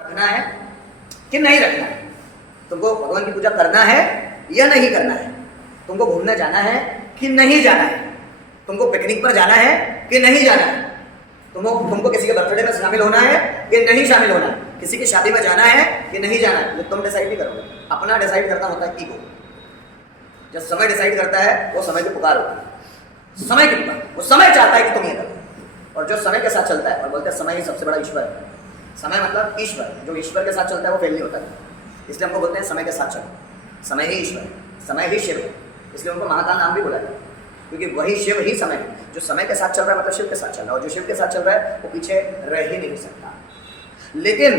रखना है कि नहीं रखना है, तुमको भगवान की पूजा करना है या नहीं करना है, तुमको घूमने जाना है कि नहीं जाना है, तुमको पिकनिक पर जाना है कि नहीं जाना है, तुमको किसी के बर्थडे में शामिल होना है कि नहीं शामिल होना है, किसी की शादी में जाना है कि नहीं जाना है, तुम डिसाइड नहीं करोगे। अपना डिसाइड करना होता है ईगो। जब समय डिसाइड करता है वो समय की पुकार होती है, समय की पुकार, वो समय चाहता है कि तुम ये करो। और जो समय के साथ चलता है, और बोलते हैं समय ही सबसे बड़ा ईश्वर है। समय मतलब ईश्वर, जो ईश्वर के साथ चलता है वो फेल नहीं होता है। इसलिए हमको बोलते हैं समय के साथ चलो। समय ही ईश्वर है, समय ही शिव है, इसलिए उनको महाकाल नाम भी बोला जाता है, क्योंकि वही शिव ही समय है। जो समय के साथ चल रहा है मतलब शिव के साथ चल रहा है, और जो शिव के साथ चल रहा है वो पीछे रह ही नहीं सकता। लेकिन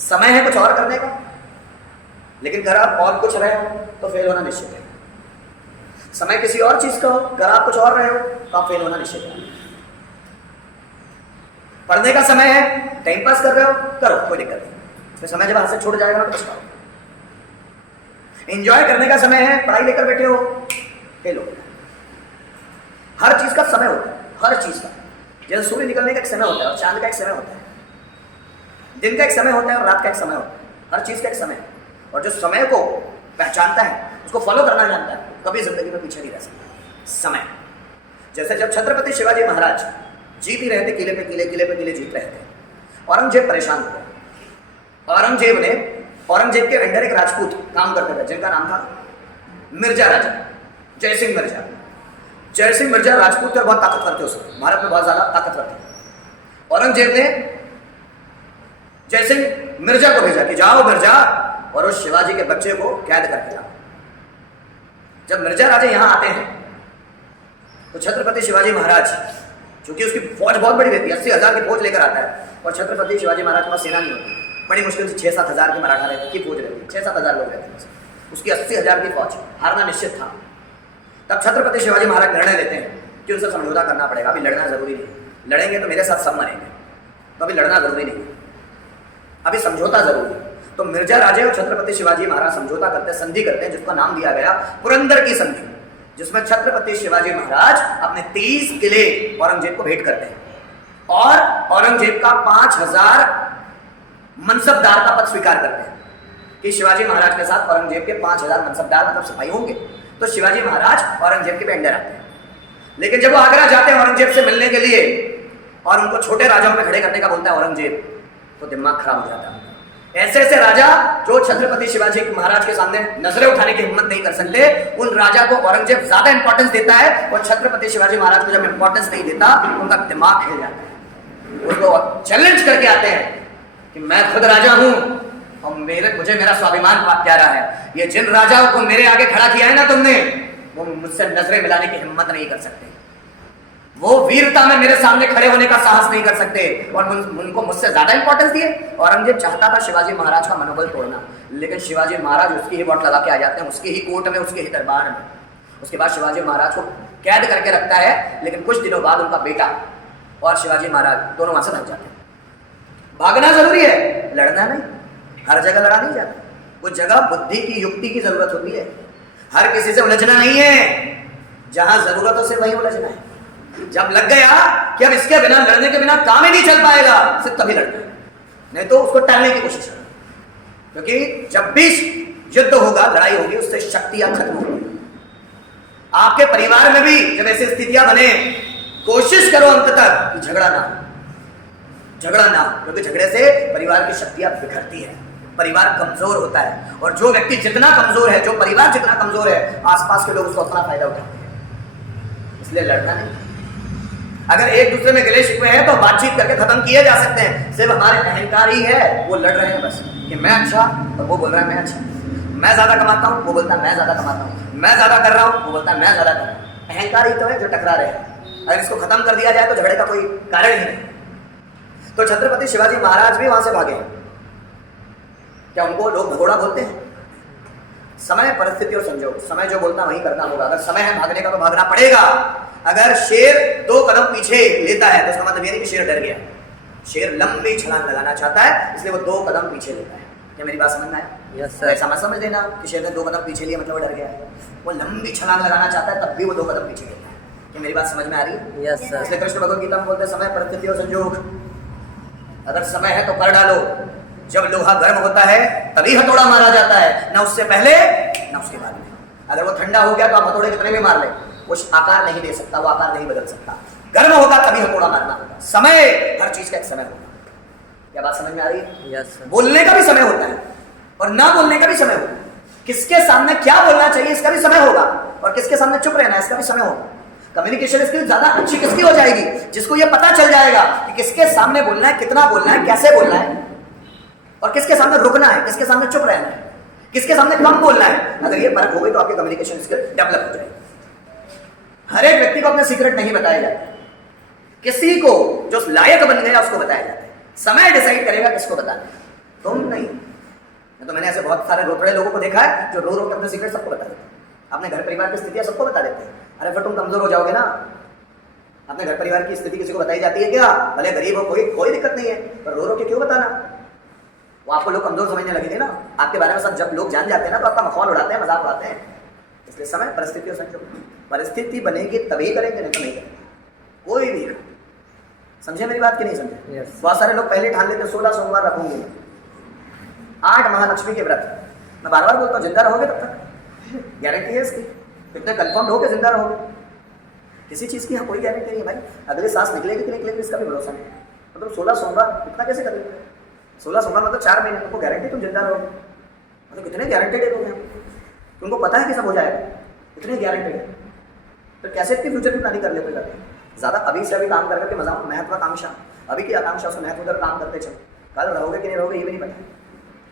समय है कुछ और करने का, लेकिन अगर आप और कुछ रहे हो तो फेल होना निश्चित है। समय किसी और चीज का हो, अगर आप कुछ और रहे हो तो आप फेल होना निश्चित है। पढ़ने का समय है, टाइम पास कर रहे हो, करो, कोई दिक्कत नहीं। तो समय जब हाथ से छूट जाएगा तो पछताओ। एंजॉय करने का समय है, पढ़ाई लेकर बैठे हो, फेल हो। हर चीज का समय होता है, हर चीज का। जैसे सूर्य निकलने का एक समय होता है और चांद का एक समय होता है, दिन का एक समय होता है और रात का एक समय होता है, हर चीज का एक समय है। और जो समय को पहचानता है, उसको फॉलो करना जानता है, कभी जिंदगी में पीछे नहीं रह सकता। समय जैसे जब छत्रपति शिवाजी महाराज जीत ही रहे थे, किले पे किले जीत रहे थे, औरंगजेब परेशान हो गया। औरंगजेब के अंडर एक राजपूत काम करते थे जिनका नाम था मिर्जा राजा, जयसिंह मिर्जा। जयसिंह मिर्जा राजपूत थे, बहुत ताकतवर थे, उस भारत में बहुत ज्यादा ताकतवर थे। औरंगजेब ने जयसिंह मिर्जा को भेजा कि जाओ मिर्जा और उस शिवाजी के बच्चे को कैद करके लाओ। जब मिर्जा राजा यहां आते हैं तो छत्रपति शिवाजी महाराज, क्योंकि उसकी फौज बहुत बड़ी रहती है, 80,000 की फौज लेकर आता है, और छत्रपति शिवाजी महाराज के पास सेना नहीं होती, बड़ी मुश्किल से 6-7 हज़ार की मराठा की फौज रहती है, 6-7 हज़ार लोग रहते हैं, उसकी 80,000 की फौज, हारना निश्चित था। तब छत्रपति शिवाजी महाराज निर्णय लेते हैं कि उनसे समझौता करना पड़ेगा, अभी लड़ना जरूरी नहीं, लड़ेंगे तो मेरे साथ सब मरेंगे, तो अभी लड़ना जरूरी नहीं, अभी समझौता जरूरी है। तो मिर्जा राजे और छत्रपति शिवाजी महाराज समझौता करते, संधि करते हैं, जिसका नाम दिया गया पुरंदर की संधि, जिसमें छत्रपति शिवाजी महाराज अपने 30 किले औरंगजेब को भेंट करते हैं, और औरंगजेब का 5,000 मनसबदार का पद स्वीकार करते हैं कि शिवाजी महाराज के साथ औरंगजेब के 5,000 मनसबदार मतलब सिपाही होंगे, तो शिवाजी महाराज औरंगजेब के अंडर आते हैं। लेकिन जब वो आगरा जाते हैं औरंगजेब से मिलने के लिए और उनको छोटे राजाओं में खड़े करने का बोलता है औरंगजेब, तो दिमाग खराब हो जाता है। ऐसे ऐसे राजा जो छत्रपति शिवाजी महाराज के सामने नजरें उठाने की हिम्मत नहीं कर सकते, उन राजा को औरंगजेब ज्यादा इंपॉर्टेंस देता है, और छत्रपति शिवाजी महाराज को जब इंपॉर्टेंस नहीं देता उनका दिमाग हिल जाता है। उसको चैलेंज करके आते हैं कि मैं खुद राजा हूं और मुझे मेरा स्वाभिमान प्यारा है, ये जिन राजाओं को मेरे आगे खड़ा किया है ना तुमने, वो मुझसे नजरें मिलाने की हिम्मत नहीं कर सकते, वो वीरता में मेरे सामने खड़े होने का साहस नहीं कर सकते, और उनको मुझसे ज्यादा इंपॉर्टेंस दिए। औरंगजेब चाहता था शिवाजी महाराज का मनोबल तोड़ना, लेकिन शिवाजी महाराज उसकी ही वोट लगा के आ जाते हैं, उसकी ही कोर्ट में, उसके ही दरबार में। उसके बाद शिवाजी महाराज को कैद करके रखता है, लेकिन कुछ दिनों बाद उनका बेटा और शिवाजी महाराज दोनों वहां से भाग जाते हैं। भागना जरूरी है, लड़ना नहीं, हर जगह लड़ा नहीं जाता, कुछ जगह बुद्धि की, युक्ति की जरूरत होती है। हर किसी से उलझना नहीं है, जहां जरूरत हो से वही उलझना है। जब लग गया कि अब इसके बिना, लड़ने के बिना काम ही नहीं चल पाएगा, सिर्फ तभी लड़ना है, नहीं तो उसको टालने की कोशिश करना। क्योंकि जब भी युद्ध होगा, लड़ाई होगी, उससे शक्तियां खत्म होंगी। आपके परिवार में भी जब ऐसी स्थितियां बने, कोशिश करो अंत तक कि झगड़ा ना हो, क्योंकि झगड़े से परिवार की शक्तियां बिखरती है, परिवार कमजोर होता है, और जो व्यक्ति जितना कमजोर है, जो परिवार जितना कमजोर है, आसपास के लोग उसको अपना फायदा उठाते हैं। इसलिए लड़ना नहीं। अगर एक दूसरे में गिले शिकवे हैं तो बातचीत करके खत्म किए जा सकते हैं। सिर्फ हमारे अहंकार ही है, वो लड़ रहे हैं बस, कि मैं अच्छा और वो बोल रहा है मैं अच्छा, मैं ज्यादा कमाता हूँ, वो बोलता है मैं ज्यादा कमाता हूँ, मैं ज्यादा कर रहा हूँ, वो बोलता है मैं ज्यादा कर रहा हूँ। अहंकार ही तो है जो टकरा रहे हैं। अगर इसको खत्म कर दिया जाए तो झगड़े का कोई कारण ही नहीं। तो छत्रपति शिवाजी महाराज भी वहां से भागे। क्या उनको लोग भगोड़ा बोलते हैं? समय, परिस्थिति और संजोग, समय जो बोलता वही करना होगा। अगर समय है भागने का तो भागना पड़ेगा। अगर शेर 2 कदम पीछे लेता है तो उसका मतलब ये नहीं कि शेर डर गया, शेर लंबी छलांग लगाना चाहता है, इसलिए वो 2 कदम पीछे लेता है। क्या मेरी बात समझ में आया? Yes sir. ऐसा मत समझ देना कि शेर ने 2 कदम पीछे लिया मतलब वो डर गया, वो लंबी छलांग लगाना चाहता है, तब भी वो 2 कदम पीछे लेता है। क्या मेरी बात समझ में आ रही है? Yes sir. इसलिए कृष्ण भगवद गीता में बोलते हैं समय, परिस्थिति और संजोग। अगर समय है तो कर डालो, जब लोहा गर्म होता है तभी हथौड़ा मारा जाता है, ना उससे पहले ना उसके बाद में। अगर वो ठंडा हो गया तो आप हथौड़े कितने भी मार ले, वो आकार नहीं दे सकता, वो आकार नहीं बदल सकता। गर्म होगा तभी हथौड़ा मारना होगा। समय, हर चीज का एक समय होगा। क्या बात समझ में आ रही है? Yes sir. बोलने का भी समय होता है और ना बोलने का भी समय होता है। किसके सामने क्या बोलना चाहिए इसका भी समय होगा, और किसके सामने चुप रहना है इसका भी समय होगा। कम्युनिकेशन स्किल ज्यादा अच्छी किसकी हो जाएगी? जिसको ये पता चल जाएगा कि किसके सामने बोलना है, कितना बोलना है, कैसे बोलना है, और किसके सामने रुकना है, किसके सामने चुप रहना है, किसके सामने कम बोलना है। अगर ये फर्क हो गई तो आपकी कम्युनिकेशन स्किल डेवलप हो जाएगी। हर एक व्यक्ति को अपने सीक्रेट नहीं बताया जाता, किसी को जो लायक बन गया उसको बताया जाता है। समय डिसाइड करेगा किसको बताना है, तुम नहीं। तो मैंने ऐसे बहुत सारे रोतड़े लोगों को देखा है जो रो रो के अपने सीक्रेट सबको बता देते हैं, अपने घर परिवार की स्थितियां सबको बता देते हैं। अरे फिर तुम कमजोर हो जाओगे ना। अपने घर परिवार की स्थिति किसी को बताई जाती है क्या? भले गरीब हो, कोई दिक्कत नहीं है, पर रो रो के क्यों बताना? वो आपको लोग कमजोर समझने लगेंगे ना आपके बारे में। सब जब लोग जान जाते हैं ना तो आपका मखौल उड़ाते हैं, मजाक उड़ाते हैं। इसलिए समय, परिस्थिति और संजोग, परिस्थिति बनेगी तभी करेंगे, नहीं तो नहीं करेंगे कोई भी। समझे मेरी बात कि नहीं समझे? yes. बहुत सारे लोग पहले ठान लेते 16 सोमवार रखूंगे, 8 महालक्ष्मी के व्रत। मैं बार बार बोलता हूँ जिंदा रहोगे तब तक, गारंटी है इसकी। कितने कंफर्म हो के जिंदा रहोगे? किसी चीज की यहाँ कोई गारंटी नहीं है भाई। अगले सांस निकलेगी कि निकलेगी इसका भी भरोसा नहीं। मतलब 16 सोमवार इतना कैसे करेंगे? 16 सोमवार मतलब 4 महीने, तुमको गारंटी तुम जिंदा रहोगे? मतलब कितने गारंटेड है लोग? तुमको पता है कि सब हो जाएगा, इतने गारंटेड है, तो कैसे इतनी फ्यूचर की प्लानिंग कर लेते जाते? ज्यादा अभी से अभी काम कर करके मजा, महत्वाकांक्षा, अभी की आकांक्षा उसको महत्व कर काम करते चलो। कल रहोगे कि नहीं रहोगे ये भी नहीं पता,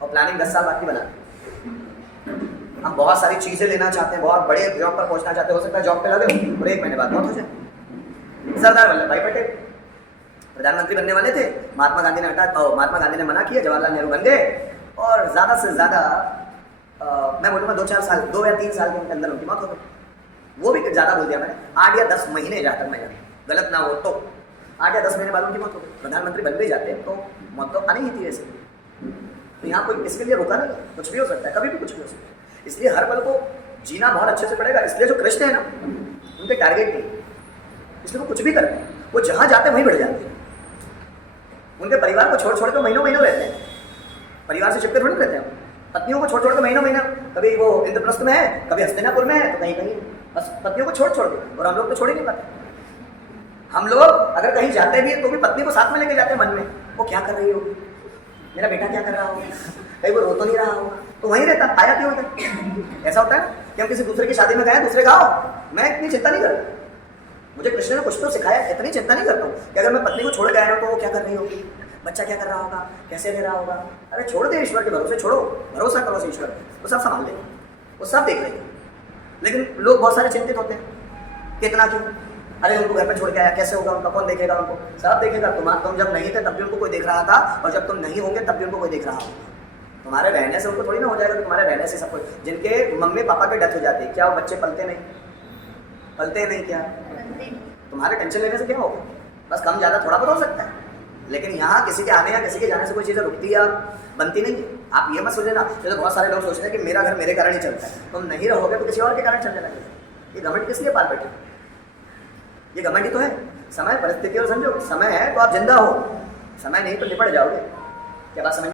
और प्लानिंग 10 साल बाद की बना। हम बहुत सारी चीजें लेना चाहते हैं, बहुत बड़े जॉब पर पहुंचना चाहते हैं, हो सकता है जॉब पे लगे और 1 महीने बाद मौत हो जाए। सरदार वल्लभ भाई पटेल प्रधानमंत्री बनने वाले थे, महात्मा गांधी ने मना किया, जवाहरलाल नेहरू बन गए, और ज्यादा से ज्यादा मैं बोलूँगा 2-4 साल, 2 या 3 साल के अंदर उनकी मौत हो गई। वो भी ज्यादा बोल दिया मैंने, 8 या 10 महीने, जहाँ तक मैं गलत ना हो तो 8 या 10 महीने बाद उनकी मौत हो गई। प्रधानमंत्री बन भी जाते तो मौत तो आनी ही थी वैसे। तो यहाँ कोई इसके लिए रुका नहीं, कुछ भी हो सकता है, कभी भी कुछ भी हो सकता है। इसलिए हर पल को जीना बहुत अच्छे से पड़ेगा। इसलिए जो कृष्ण है ना, उनके टारगेट नहीं, इसलिए वो कुछ भी करते हैं, वो जहाँ जाते हैं वहीं बढ़ जाते हैं। उनके परिवार को छोड़ छोड़ के महीनों महीनों रहते हैं, परिवार से चिपके थोड़ी रहते हैं। पत्नियों को छोड़ छोड़ के महीनों महीना, कभी वो इंद्रप्रस्थ में है, कभी हस्तिनापुर में है, तो कहीं कहीं, बस पत्नियों को छोड़ छोड़ के। और हम लोग तो छोड़ ही नहीं पाते। हम लोग अगर कहीं जाते भी हैं तो भी पत्नी को साथ में लेके जाते हैं, मन में वो क्या कर रही होगी, मेरा बेटा क्या कर रहा होगा, कहीं वो रो तो नहीं रहा होगा, तो वहीं रहता। आया क्यों होता? ऐसा होता है कि हम किसी दूसरे की शादी में गए, दूसरे गाँव, मैं इतनी चिंता नहीं करता। मुझे कृष्ण ने कुछ तो सिखाया, इतनी चिंता नहीं करता हूँ कि अगर मैं पत्नी को छोड़ के आया हूँ तो वो क्या कर रही होगी, बच्चा क्या कर रहा होगा, कैसे ले रहा होगा। अरे छोड़ दे, ईश्वर के भरोसे छोड़ो, भरोसा करो ईश्वर, वो सब संभाल लेंगे, वो सब देख लेंगे। लेकिन लोग बहुत सारे चिंतित होते हैं, कितना क्यों, अरे उनको घर पर छोड़ के आया, कैसे होगा, उनका कौन देखेगा, उनको सब देखेगा। तुम जब नहीं थे तब भी उनको कोई देख रहा था, और जब तुम नहीं होंगे तब भी उनको कोई देख रहा होगा। तुम्हारे रहने से उनको थोड़ी ना हो जाएगा, तुम्हारे रहने से सब कुछ। जिनके मम्मी पापा के डेथ हो जाती है, क्या वो बच्चे पलते नहीं? पलते नहीं क्या? तुम्हारे टेंशन लेने से क्या होगा? बस कम ज़्यादा थोड़ा बहुत हो सकता है, लेकिन यहाँ किसी के आने या किसी के जाने से कोई चीज़ें रुकती या बनती नहीं है। आप ये मत सोचना, जैसे बहुत सारे लोग सोचते हैं कि मेरा घर मेरे कारण ही चलता है, तुम नहीं रहोगे तो किसी और के कारण चलने लगेगा। ये घमंड किस लिए पाल बैठे? ये घमंड ही तो है। समय, परिस्थिति और संजोग। समय है तो आप जिंदा हो, समय नहीं तो निपट जाओगे। क्या बात समझ